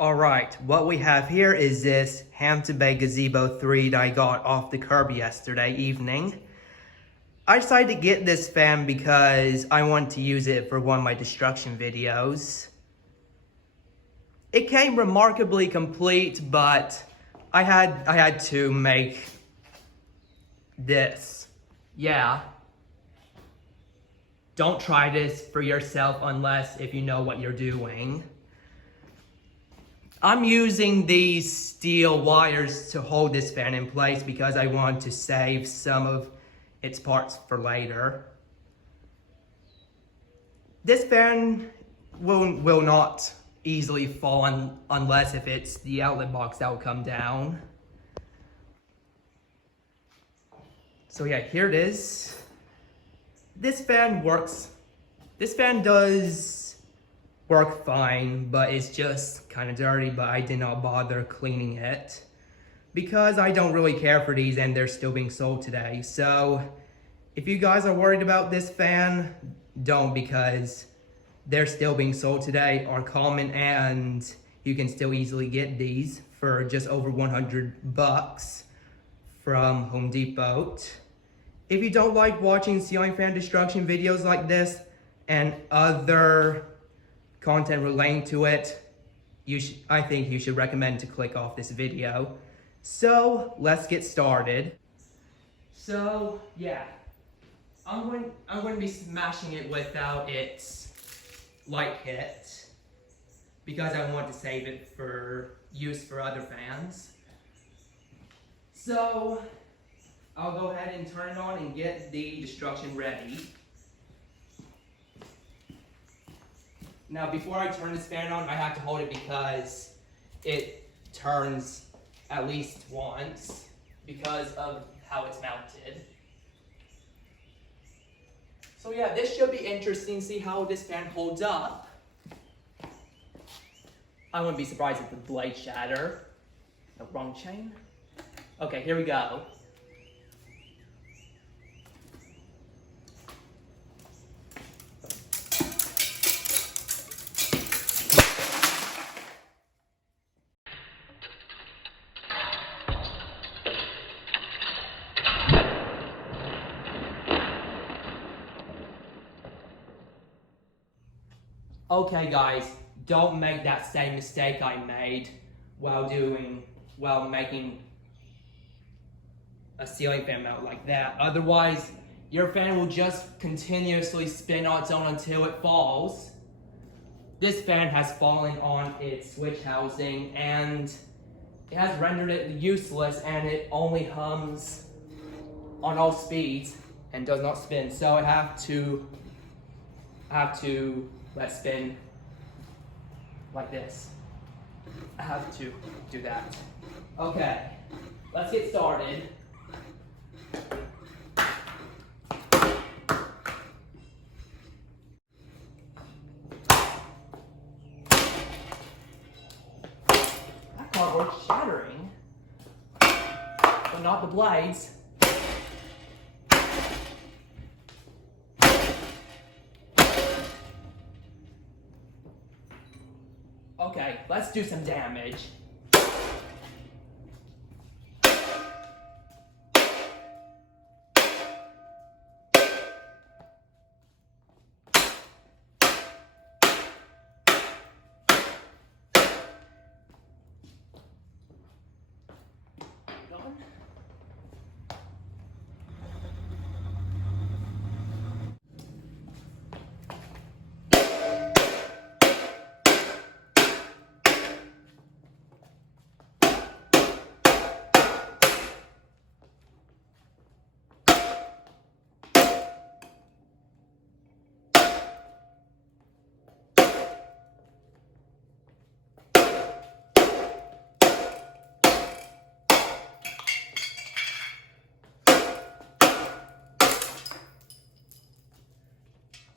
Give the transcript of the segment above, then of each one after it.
Alright, what we have here is this Hampton Bay Gazebo 3 that I got off the curb yesterday evening. I decided to get this fan because I want to use it for one of my destruction videos. It came remarkably complete, but I had to make this. Yeah. Don't try this for yourself unless if you know what you're doing. I'm using these steel wires to hold this fan in place because I want to save some of its parts for later. This fan will not easily fall unless if it's the outlet box that will come down. So yeah, here it is. This fan works. This fan does work fine, but it's just kind of dirty, but I did not bother cleaning it because I don't really care for these and they're still being sold today. So if you guys are worried about this fan, don't, because they're still being sold today, are common, and you can still easily get these for just over 100 bucks from Home Depot. If you don't like watching ceiling fan destruction videos like this and other content relating to it, I think you should recommend to click off this video. So let's get started. So yeah, I'm going to be smashing it without its light kit because I want to save it for use for other fans. So I'll go ahead and turn it on and get the destruction ready. Now, before I turn this fan on, I have to hold it because it turns at least once because of how it's mounted. So yeah, this should be interesting to see how this fan holds up. I wouldn't be surprised if the blade shatter. No, wrong chain. Okay, here we go. Okay guys, don't make that same mistake I made while making a ceiling fan mount like that. Otherwise, your fan will just continuously spin on its own until it falls. This fan has fallen on its switch housing and it has rendered it useless, and it only hums on all speeds and does not spin. So I have to let spin like this. I have to do that. Okay, let's get started. That cardboard's shattering, but not the blades. Okay, let's do some damage. Done.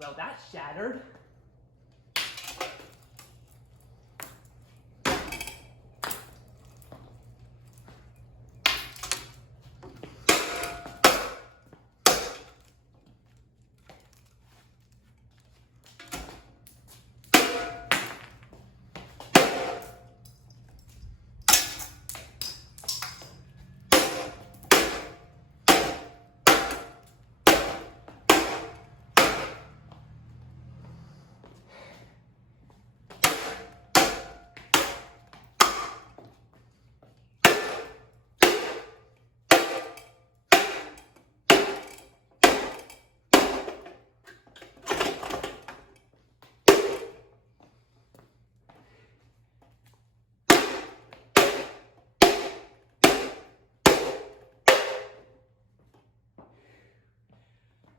Well, that shattered.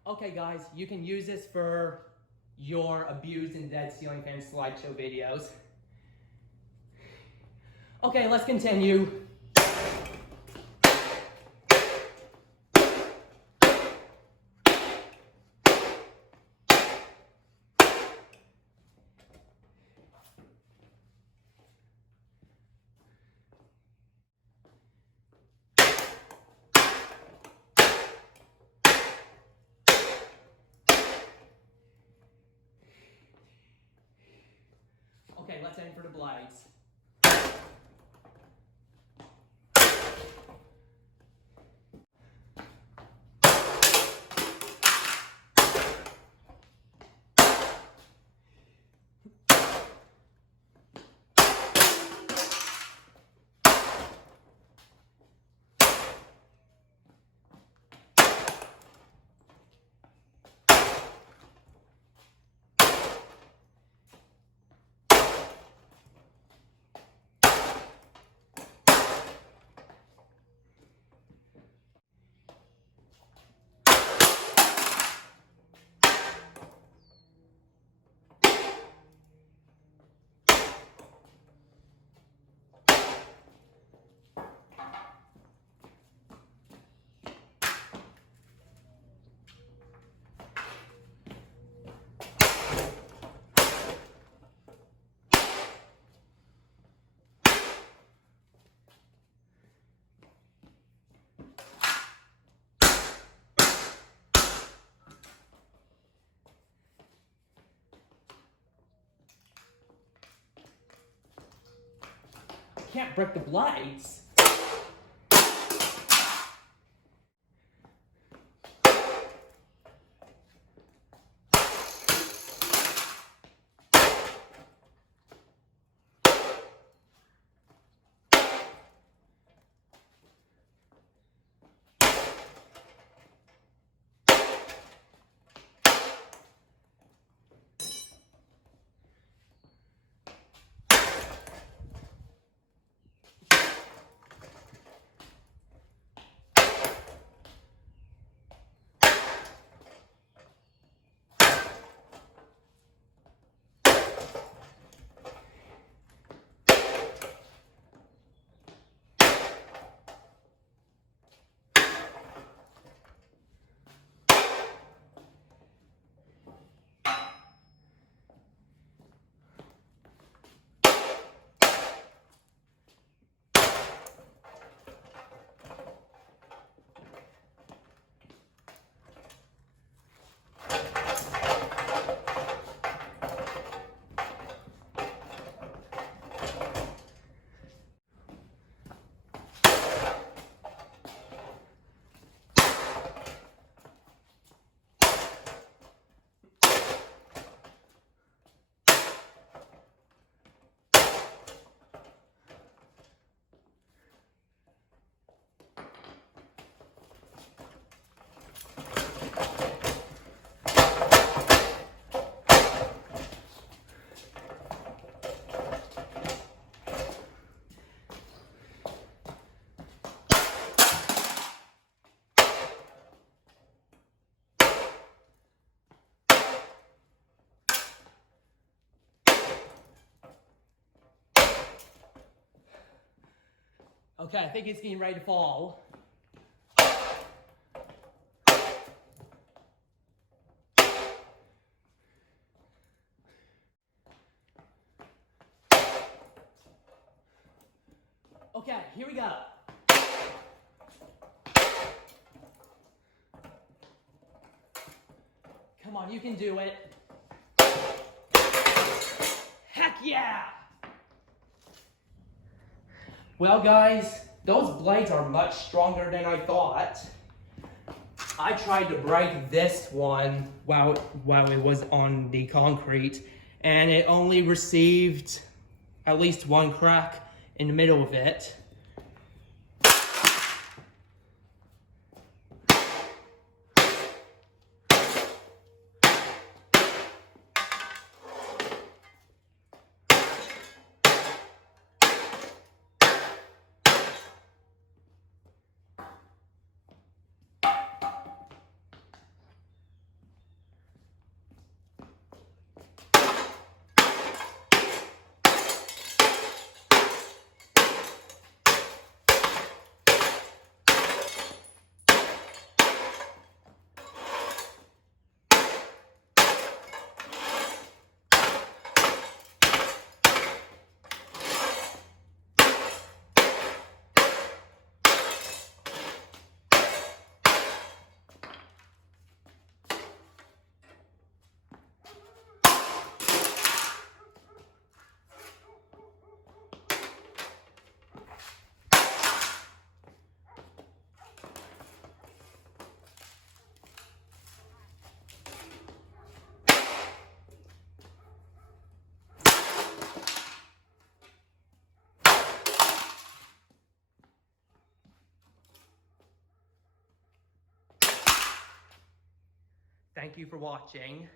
Okay guys, you can use this for your abused and dead ceiling fan slideshow videos. Okay, let's continue. Okay, let's aim for the blades. Can't break the blades. Okay, I think it's getting ready to fall. Okay, here we go. Come on, you can do it. Heck yeah! Well guys, those blades are much stronger than I thought. I tried to break this one while it was on the concrete, and it only received at least one crack in the middle of it. thank you for watching.